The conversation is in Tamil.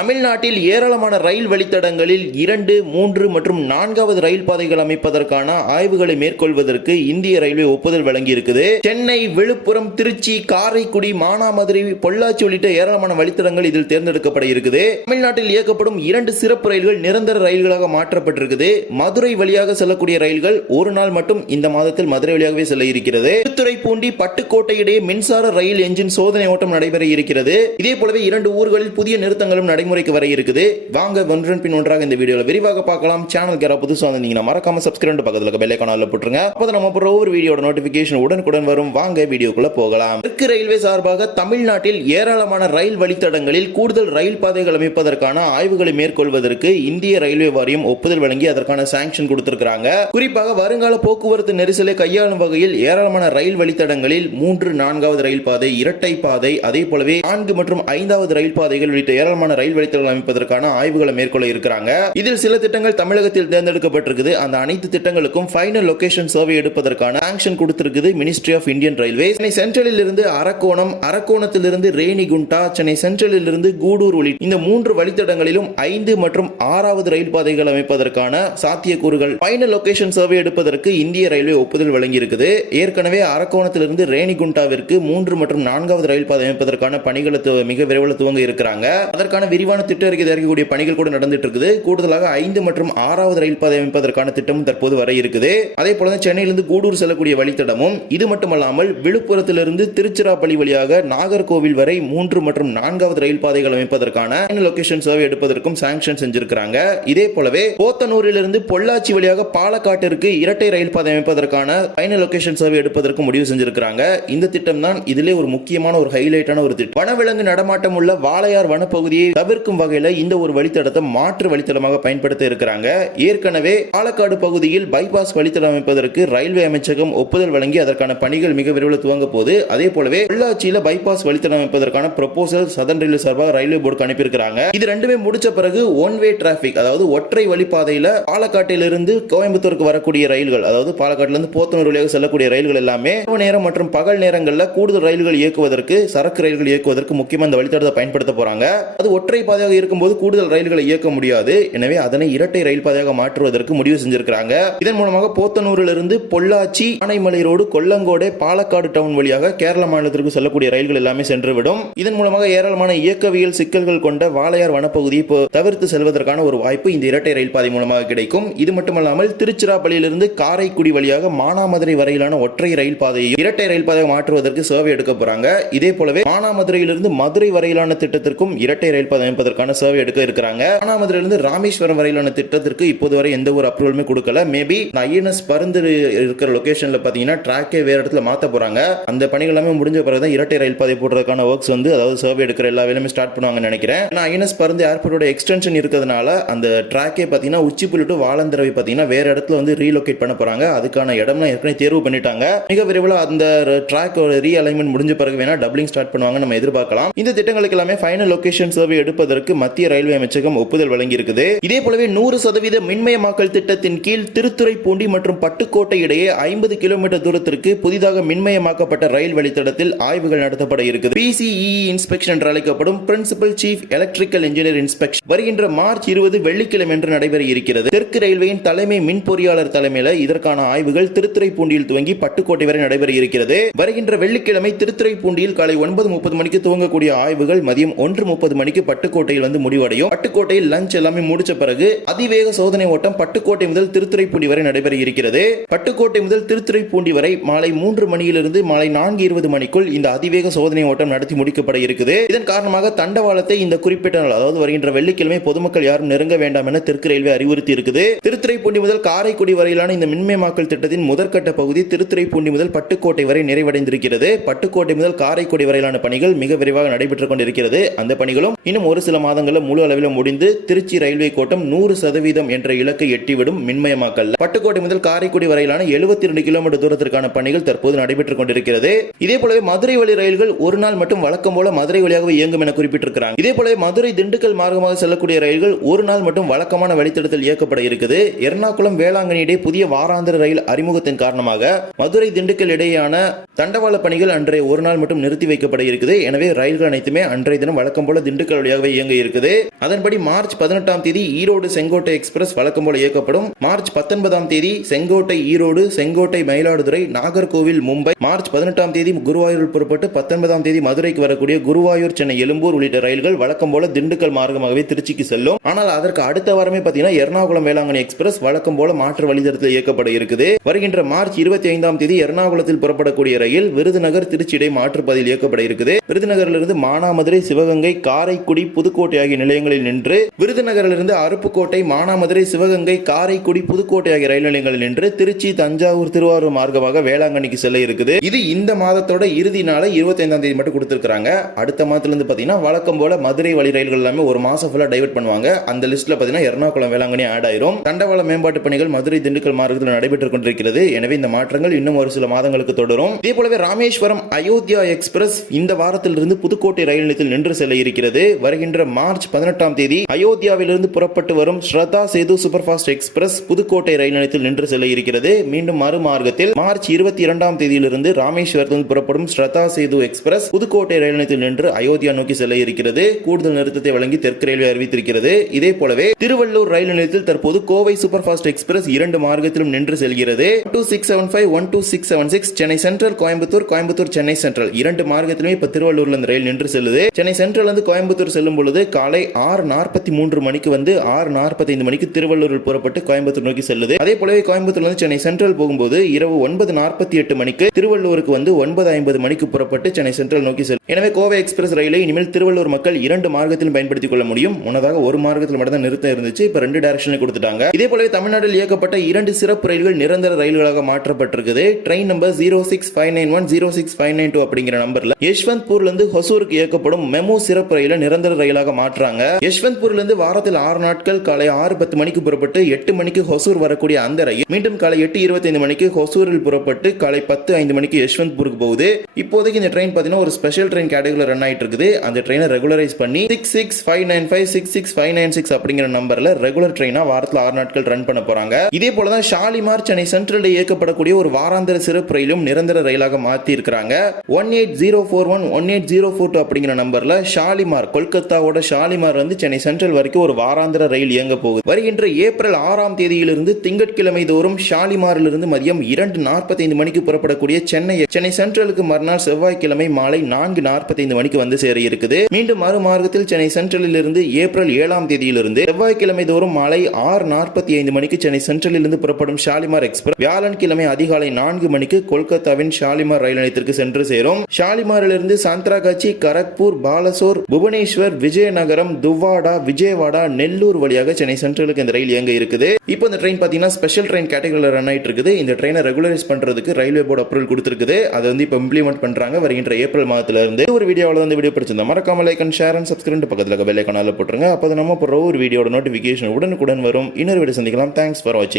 தமிழ்நாட்டில் ஏராளமான ரயில் வழித்தடங்களில் 2, 3 மற்றும் 4வது ரயில் பாதைகள் அமைப்பதற்கான ஆய்வுகளை மேற்கொள்வதற்கு இந்திய ரயில்வே ஒப்புதல் வழங்கியிருக்குது. சென்னை, விழுப்புரம், திருச்சி, காரைக்குடி, மானாமதுரை, பொள்ளாச்சி உள்ளிட்ட ஏராளமான வழித்தடங்கள் இதில் தேர்ந்தெடுக்கப்பட இருக்குது. தமிழ்நாட்டில் இயக்கப்படும் 2 சிறப்பு ரயில்கள் நிரந்தர ரயில்களாக மாற்றப்பட்டிருக்குது. மதுரை வழியாக செல்லக்கூடிய ரயில்கள் ஒரு நாள் மட்டும் இந்த மாதத்தில் மதுரை வழியாகவே செல்ல இருக்கிறது. திருத்துறைப்பூண்டி, பட்டுக்கோட்டை இடையே மின்சார ரயில் என்ஜின் சோதனை ஓட்டம் நடைபெற இருக்கிறது. இதே போலவே 2 ஊர்களில் புதிய நிறுத்தங்களும் நடைமுறைக்கு வர இருக்குது. வாங்க ஒன்றன் பின் ஒன்றாக இந்த வீடியோல விரிவாக பார்க்கலாம். சேனலுக்கு யாராவது புதுசா வந்தீங்கன்னா மறக்காம சப்ஸ்கிரைப் பக்கத்துல இருக்க பெல் ஐகானை போட்டுருங்க. அப்பதான் நம்ம போற ஒவ்வொரு வீடியோட நோட்டிபிகேஷன் உடனுக்குடன் வரும். வாங்க வீடியோக்குள்ள போகலாம். தெற்கு ரயில்வே சார்பாக தமிழ்நாட்டில் ஏராளமான ரயில் வழித்தடங்களில் கூடுதல் ரயில் பாதைகள் அமைப்பதற்கான ஆய்வுகளை மேற்கொள்வதற்கு இந்திய ரயில்வே வாரியம் ஒப்புதல் வழங்கி அதற்கான சாங்ஷன் கொடுத்திருக்காங்க. குறிப்பாக வருங்கால போக்குவரத்து நெரிசலை கையாளும் வகையில் ஏராளமான ரயில் வழித்தடங்களில் 3, 4வது ரயில் பாதை, இரட்டை பாதை, அதே போலவே 4 மற்றும் 5வது ரயில் பாதைகள் உள்ளிட்ட ஏராளமான ரயில் வழித்தடங்கள் அமைப்பதற்கான ஆய்வுகளை மேற்கொள்ள இருக்கிறாங்க. இதில் சில திட்டங்கள் தமிழகத்தில் தேர்ந்தெடுக்கப்பட்டிருக்குது. அந்த அனைத்து திட்டங்களுக்கும் ஃபைனல் லொகேஷன் சர்வே எடுப்பதற்கான சாங்ஷன் கொடுத்திருக்குது ministry of Indian railways. Chennai சென்ட்ரலில் இருந்து அரக்கோணம், அரக்கோணத்திலிருந்து ரேணிகுண்டா, சென்னை சென்ட்ரலில் இருந்து கூடூர் உள்ளிட்ட இந்த 3 வழித்தடங்களிலும் 5 மற்றும் 6வது ரயில் பாதைகள் அமைப்பதற்கான சாத்தியக்கூறுகள் ஃபைனல் லொகேஷன் சர்வே எடுப்பதற்கு இந்திய ரயில்வே ஒப்புதல் வழங்கியிருக்குது. ஏற்கனவே அரக்கோணத்திலிருந்து ரேணிகுண்டாவிற்கு 3 மற்றும் 4வது ரயில் பாதை அமைப்பதற்கான பணிகளை மிக விரைவில் துவங்க இருக்கிறாங்க. அதற்கான விரிவான திட்ட அறிக்கை தயாரிக்கக்கூடிய பணிகள் கூட நடந்துட்டு இருக்குது. கூடுதலாக 5 மற்றும் 6வது ரயில் பாதை அமைப்பதற்கான திட்டமும் தற்போது வர இருக்குது. அதே போல சென்னையிலிருந்து கூடூர் செல்லக்கூடிய வழித்தடமும், இது மட்டுமல்லாமல் விழுப்புரத்திலிருந்து திருச்சிராப்பள்ளி வழியாக நாகர்கோவில் வரை 3 மற்றும் 4வது ரயில் பாதைகள் அமைப்பதற்கான லொகேஷன் சர்வே எடுப்பதற்கும் சாங்ஷன் செஞ்சிருக்காங்க. இதே போலவே போத்தனூரிலிருந்து பொள்ளாச்சி வழியாக பாலக்காட்டிற்கு இரட்டை ரயில் பாதை அமைப்பதற்கான ஃபைனல் லொகேஷன் சர்வே எடுப்பதற்கு முடிவு செஞ்சிருக்காங்க. இந்த திட்டம் தான் இதிலே ஒரு முக்கியமான ஒரு ஹைலைட்டான ஒரு திட்டம். வனவிலங்கு நடமாட்டம் உள்ள வாளையார் வனப்பகுதியை தவிர்க்கும் வகையில் இந்த ஒரு வழித்தடத்தை மாற்று வழித்தடமாக பயன்படுத்த இருக்கிறாங்க. ஏற்கனவே பாலக்காடு பகுதியில் பைபாஸ் வழித்தடம் அமைப்பதற்கு ரயில்வே அமைச்சகம் ஒப்புதல் வழங்கி அதற்கான பணிகள் மிக விரைவில் துவங்க போது. அதே போலவே பொள்ளாச்சியில பைபாஸ் வழித்தடம் அமைப்பதற்கான ப்ரொபோசல் சதன் ரயில்வே சார்பாக ரயில்வே போர்டு அனுப்பியிருக்கிறாங்க. இது ரெண்டுமே முடிச்ச பிறகு ஒன் வே டிராபிக், அதாவது ஒற்றை வழிப்பாதையில பாலக்காட்டிலிருந்து கோயம்புத்தூருக்கு வரக்கூடிய ரயில்கள், அதாவது பாலக்காட்டிலிருந்து போத்தனூர் வழியாக செல்லக்கூடிய ரயில்கள் எல்லாமே நேரம் மற்றும் பகல் நேரங்களில் கூடுதல் ரயில்கள் இயக்குவதற்கு, சரக்கு ரயில்கள் இயக்குவதற்கு முக்கியமாக இந்த வழித்தடத்தை பயன்படுத்த போறாங்க. அது ஒற்றை பாதையாக இருக்கும்போது கூடுதல் ரயில்களை இயக்க முடியாது. எனவே அதனை இரட்டை ரயில் பாதையாக மாற்றுவதற்கு முடிவு செஞ்சிருக்காங்க. இதன் மூலமாக போத்தனூரிலிருந்து பொள்ளாச்சி, ஆனைமலை ரோடு, கொல்லங்கோடை, பாலக்காடு டவுன் வழியாக கேரள மாநிலத்திற்கு செல்லக்கூடிய ரயில்கள் எல்லாமே சென்றுவிடும். இதன் மூலமாக ஏராளமான இயக்கவியல் சிக்கல்கள் கொண்ட வாளையார் வனப்பகுதியை தவிர்த்து செல்வதற்கான ஒரு வாய்ப்பு இந்த இரட்டை ரயில் பாதை மூலமாக கிடைக்கும். இது மட்டுமல்லாமல் திருச்சிராப்பள்ளியிலிருந்து காரைக்குடி வழியாக மானாமதுரை வரையிலான ஒற்றை ரயில் பாதையை இரட்டை ரயில் பாதையாக மாற்றுவதற்கு சர்வே எடுக்க போறாங்க. இதே போலவே மானாமதுரையிலிருந்து மதுரை வரையிலான திட்டத்திற்கும் இரட்டை ரயில் பாதை அமைப்பதற்கான சர்வே எடுக்க இருக்கிறாங்க. மானாமதுரையிலிருந்து ராமேஸ்வரம் வரையிலான திட்டத்திற்கு இப்போது வரை எந்த ஒரு அப்ரூவலுமே கொடுக்கல. மேபி ஐஎன்எஸ் பருந்து இருக்கிற லொகேஷன்ல பாத்தீங்கன்னா ட்ராக்கே வேற இடத்துல மாத்த போறாங்க. அந்த பணிகள் எல்லாமே முடிஞ்ச பிறகுதான் இரட்டை ரயில் பாதை போடுறதுக்கான ஒர்க்ஸ் அதாவது சர்வே எடுக்கிற எல்லா வேலையுமே ஸ்டார்ட் பண்ணுவாங்கன்னு நினைக்கிறேன். ஏன்னா ஐஎன்எஸ் பருந்து ஏர்போர்ட்டோட எக்ஸ்டென்ஷன் இருக்கிறதுனால அந்த ட்ராக்கே பாத்தீங்கன்னா உச்சிப்புள்ளி டு வாழந்தரவை பாத்தீங்கன்னா வேற இடத்துல ரீலோகேட் பண்ண போறாங்க. அதுக்கான இடம்லாம் ஏற்கனவே தேர்வு பண்ணிட்டாங்க. மிக விரைவில் அந்த ட்ராக் ரீஅலைன்மெண்ட் முடிஞ்ச பிறகு வேணா டபுளிங் ஸ்டார்ட் பண்ணுவாங்க, நம்ம எதிர்பார்க்கலாம். இந்த திட்டங்களுக்கு எல்லாமே ஃபைனல் லொகேஷன் சர்வே எடுப்பதற்கு மத்திய ரயில்வே அமைச்சகம் ஒப்புதல் வழங்கி இருக்குது. இதே போலவே 100% மின்மயமாக்கல் திட்டத்தின் கீழ் திருத்துறைப்பூண்டி மற்றும் பட்டுக்கோட்டை இடையே 50 கிலோமீட்டர் தூரத்திற்கு புதிதாக மின்மயமாக்கப்பட்ட ரயில் வழித்தடத்தில் ஆய்வுகள் நடத்தப்பட இருக்குது. PCEE இன்ஸ்பெக்ஷன் என்று அழைக்கப்படும் principal chief electrical engineer inspection வருகின்ற மார்ச் 20 வெள்ளிக்கிழமை என்று நடைபெற இருக்கிறது. தெற்கு ரயில்வேயின் தலைமை மின் பொறியாளர் தலைமையில் இதற்கான ஆய்வுகள் திருத்துறைப்பூண்டியில் துவங்கி பட்டுக்கோட்டை வரை நடைபெற இருக்கிறது. வருகின்ற வெள்ளிக்கிழமை திருத்துறைப்பூண்டியில் காலை 9:30 மணிக்கு துவங்கக்கூடிய ஆய்வுகள் மதியம் 1:30 மணிக்கு பட்டுக்கோட்டையில் முடிவடையும். பட்டுக்கோட்டையில் லஞ்ச் எல்லாமே முடிச்ச பிறகு அதிவேக சோதனை ஓட்டம் பட்டுக்கோட்டை முதல் திருத்துறைப்பூண்டி வரை நடைபெற இருக்கிறது. பட்டுக்கோட்டை முதல் திருத்துறைப்பூண்டி வரை மாலை 3 மணியிலிருந்து மாலை 4:20 மணிக்குள் இந்த அதிவேக சோதனை ஓட்டம் நடத்தி முடிக்கப்பட இருக்குது. இதன் காரணமாக தண்டவாளத்தை இந்த குறிப்பிட்ட நாள், அதாவது வருகின்ற வெள்ளிக்கிழமை பொதுமக்கள் யாரும் நெருங்க வேண்டாம் என தெற்கு ரயில்வே அறிவுறுத்தி இருக்குது. திருத்துறைப்பூண்டி முதல் காரைக்குடி வரையிலான இந்த மின்மயமாக்கல் திட்டத்தின் முதற்கட்ட பகுதி திருத்துறைப்பூண்டி முதல் பட்டுக்கோட்டை வரை நிறைவடைந்திருக்கிறது. பட்டுக்கோட்டை முதல் காரைக்குடி வரையிலான பணிகள் மிக விரைவாக நடைபெற்றுக் கொண்டிருக்கிறது. அந்த பணிகளும் இன்னும் ஒரு சில மாதங்களில் முழு அளவில் முடிந்து திருச்சி ரயில்வே கோட்டம் 100% என்ற இலக்கை எட்டிவிடும். மின்மயமாக்கல் பட்டுக்கோட்டை முதல் காரைக்குடி வரையிலான 72 கிலோமீட்டர் தூரத்திற்கான பணிகள் தற்போது நடைபெற்றுக் கொண்டிருக்கிறது. இதே போலவே மதுரை வழி ரயில்கள் ஒரு நாள் மட்டும் வழக்கம் போல மதுரை வழியாக இயங்கும் என குறிப்பிட்டிருக்கிறாங்க. இதே போலவே மதுரை திண்டுக்கல் மார்க்கமாக செல்லக்கூடிய ரயில்கள் ஒரு நாள் மட்டும் வழக்கமான வழித்தடத்தில் இயக்கப்பட இருக்குது. எர்ணாகுளம் வேளாங்கண்ணி இடையே புதிய வாராந்திர ரயில் அறிமுகத்தின் காரணமாக மதுரை திண்டுக்கல் இடையேயான தண்டவாள பணிகள் அன்றைய ஒரு நாள் மட்டும் நிறுத்தி வைக்கப்பட இருக்குது. எனவே ரயில்கள் அனைத்துமே அன்றைய தினம் வழக்கம் போல திண்டுக்கல் வழியாக சேவை இயங்க இருக்குது. அதன்படி மார்ச் 18ஆம் தேதி ஈரோடு செங்கோட்டை எக்ஸ்பிரஸ் வழக்கம் போல இயக்கப்படும். மார்ச் 19ஆம் தேதி செங்கோட்டை ஈரோடு, செங்கோட்டை மயிலாடுதுறை, நாகர்கோவில் மும்பை, மார்ச் 18ஆம் தேதி குருவாயூர் புறப்பட்டு 19ஆம் தேதி மதுரைக்கு வரக்கூடிய குருவாயூர், சென்னை எழும்பூர் உள்ளிட்ட ரயில்கள் வழக்கம் போல திண்டுக்கல் மார்க்கமாகவே திருச்சிக்கு செல்லும். ஆனால் அதற்கு அடுத்த வாரமே பாத்தீங்கன்னா எர்ணாகுளம் வேளாங்கண்ணி எக்ஸ்பிரஸ் வழக்கம் போல மாற்று வழித்தடத்தில் இயக்கப்பட இருக்குது. வருகின்ற மார்ச் 25ஆம் தேதி எர்ணாகுளத்தில் புறப்படக்கூடிய ரயில் விருதுநகர் திருச்சி இடை மாற்றுப்பாதையில் இயக்கப்பட இருக்குது. விருதுநகரிலிருந்து மானாமதுரை, சிவகங்கை, காரைக்குடி, புதுக்கோட்டை ஆகிய நிலையங்களில் நின்று, விருதுநகரிலிருந்து அருப்புக்கோட்டை, மானாமதுரை, சிவகங்கை, காரைக்குடி, புதுக்கோட்டை ஆகிய ரயில் நிலையங்களில் நின்று திருச்சி, தஞ்சாவூர், திருவாரூர் மார்க்கமாக வேளாங்கண்ணிக்கு செல்ல இருக்குது. இது இந்த மாதத்தோட இறுதி நாளை 25ஆம் தேதி மட்டும் கொடுத்திருக்காங்க. அடுத்த மாதத்திலிருந்து பாத்தீங்கன்னா வழக்கம் போல மதுரை வழி ரயில்கள் எல்லாமே ஒரு மாசம் ஃபுல்லா டைவர்ட் பண்ணுவாங்க. அந்த லிஸ்ட்ல பாத்தீங்கன்னா எர்ணாகுளம் வேளாங்கண்ணி ஆட் ஆயிரும். தண்டவாள மேம்பாட்டு பணிகள் மதுரை திண்டுக்கல் மார்க்கத்தில் நடைபெற்றுக் கொண்டிருக்கிறது. எனவே இந்த மாற்றங்கள் இன்னும் ஒரு சில மாதங்களுக்கு தொடரும். இதே போலவே ராமேஸ்வரம் அயோத்தியா எக்ஸ்பிரஸ் இந்த வாரத்திலிருந்து புதுக்கோட்டை ரயில் நிலையத்தில் நின்று செல்ல இருக்கிறது. வருகின்ற மார்ச் 18ஆம் தேதி அயோத்தியாவிலிருந்து புறப்பட்டு வரும் Shraddha Sethu superfast express Pudukkottai ரயில் நிலையத்தில் நின்று செல்ல இருக்கிறது. மீண்டும் மறுமார்க்கத்தில் மார்ச் 22ஆம் தேதியிலிருந்து ராமேஸ்வரத்தில் புறப்படும் ஸ்ரதா சேது எக்ஸ்பிரஸ் புதுக்கோட்டை ரயில் நிலையத்தில் நின்று அயோத்தியா நோக்கி செல்ல இருக்கிறது. கூடுதல் நிறுத்தத்தை வழங்கி தெற்கு ரயில்வே அறிவித்திருக்கிறது. இதே போலவே திருவள்ளூர் ரயில் நிலையத்தில் தற்போது கோவை சூப்பர் ஃபாஸ்ட் எக்ஸ்பிரஸ் இரண்டு மார்க்கத்திலும் நின்று செல்கிறது. 12675, 12676 சென்னை சென்ட்ரல், கோயம்புத்தூர், கோயம்புத்தூர் சென்னை சென்ட்ரல் இரண்டு மார்க்கத்திலுமே இப்ப திருவள்ளூர்ல இந்த ரயில் நின்று செல்லுது. சென்னை சென்ட்ரல் வந்து கோயம்புத்தூர் செல்லும் பொழுது காலை 6:43 மணிக்கு வந்து 6:45 மணிக்கு திருவள்ளூரில் புறப்பட்டு கோயம்புத்தூர் நோக்கி செல்லுது. அதே போலவே கோயம்புத்தூர்ல இருந்து சென்னை சென்ட்ரல் போகும்போது இரவு 9:48 மணிக்கு திருவள்ளூருக்கு வந்து 9:50 மணிக்கு புறப்பட்டு சென்னை சென்ட்ரல் நோக்கி செல்லும். எனவே கோவை எக்ஸ்பிரஸ் ரயிலை இனிமேல் திருவள்ளூர் மக்கள் இரண்டு மார்க்கத்திலும் பயன்படுத்திக் கொள்ள முடியும். முன்னதாக ஒரு மார்க்கத்தில் மட்டும் தான் நிறுத்தம் இருந்துச்சு. இப்ப ரெண்டு டைரக்ஷன்ல கொடுத்துட்டாங்க. இதே போலவே தமிழ்நாட்டில் இயக்கப்பட்ட இரண்டு சிறப்பு ரயில்கள் நிரந்தர ரயில்களாக மாற்றப்பட்டிருக்குது. ட்ரெயின் நம்பர் 06591, 06592 அப்படிங்கிற நம்பர்ல யஷ்வந்த்பூர்ல இருந்து ஹொசூருக்கு இயக்கப்படும் மெமு சிறப்பு ரயிலை நிரந்தர ரயிலாக மாற்றாங்க. யஷ்வந்த்பூர்ல இருந்து வாரத்தில் 6 நாட்கள் காலை 6:10 மணிக்கு புறப்பட்டு 8 மணிக்கு ஹொசூர் வரக்கூடிய அந்த ரயில் மீண்டும் காலை 8:25 மணிக்கு ஹொசூரில் புறப்பட்டு காலை 10:05 மணிக்கு யஷ்வந்த்பூருக்கு போகுது. இப்போதைக்கு இந்த ட்ரெயின் பாத்தீங்கன்னா ஒரு ஸ்பெஷல் ட்ரெயின் கேட்டகரியில் ரன் ஆயிட்டு இருக்குது. அந்த ட்ரெயினை ரெகுலரைஸ் பண்ணி 66595, 66596 அப்படிங்கிற நம்பர்ல ரெகுலர் ட்ரெயினா வாரத்தில் 6 நாட்கள் ரன் பண்ண போறாங்க. இதே போலதான் ஷாலிமார் சென்னை சென்ட்ரல் இயக்கப்படக்கூடிய ஒரு வாராந்திர சிறப்பு ரயிலும் நிரந்தர ரயிலாக மாத்தி இருக்காங்க. 18041, 18042 அப்படிங்கிற நம்பர்ல ஷாலிமார், கொல்கத்தாவோட ஷாலிமார் வந்து சென்னை சென்ட்ரல் வரைக்கும் ஒரு வாராந்திர ரயில் இயங்க போகுது. வருகின்ற ஏப்ரல் 6ஆம் தேதியிலிருந்து திங்கட்கிழமை தோறும் ஷாலிமாரிலிருந்து மதியம் 2:45 மணிக்கு புறப்படக்கூடிய சென்னை சென்ட்ரலுக்கு மறுநாள் செவ்வாய்க்கிழமை மாலை 4:45 மணிக்கு வந்து சேர இருக்குது. மீண்டும் மறுமார்க்கத்தில் சென்னை சென்ட்ரலில் இருந்து ஏப்ரல் 7ஆம் தேதியிலிருந்து செவ்வாய்க்கிழமை தோறும் மாலை 6:45 மணிக்கு சென்னை சென்ட்ரலில் இருந்து புறப்படும் ஷாலிமார் எக்ஸ்பிரஸ் வியாழன்கிழமை அதிகாலை 4 மணிக்கு கொல்கத்தாவின் ஷாலிமார் ரயில் நிலையத்திற்கு சென்று சேரும். ஷாலிமாரிலிருந்து சாந்த்ராகாச்சி, கரக்பூர், பாலசோர், புவனேஸ்வர், விஜயநகரம், துவாடா, விஜயவாடா, நெல்லூர் வழியாக சென்னை சென்ட்ரலுக்கு இந்த ரயில் இயங்க இருக்குது. இப்போ இந்த ட்ரெயின் பாத்தீங்கன்னா ஸ்பெஷல் ட்ரெயின் கேட்டகரியில் ரன் ஆயிட்டு இருக்குது. இந்த ட்ரெயினை ரெகுலரைஸ் பண்றதுக்கு ரயில்வே போர்டு அப்ரூவல் கொடுத்திருக்குது. அதை வந்து இப்போ இம்ப்ளிமெண்ட் பண்றாங்க வருகின்ற ஏப்ரல் மாதத்துல இருந்து. ஒரு வீடியோவில் வந்து வீடியோ பிடிச்சிருந்தா மறக்காம like and share and subscribe பக்கத்துல பெல் ஐகான் போட்டுருங்க. அப்போ நம்ம போற ஒரு வீடியோட நோட்டிபிகேஷன் உடனுக்குடன் வரும். இன்னொரு வீடியோ சந்திக்கலாம். தேங்க்ஸ் ஃபார் வாட்சிங்.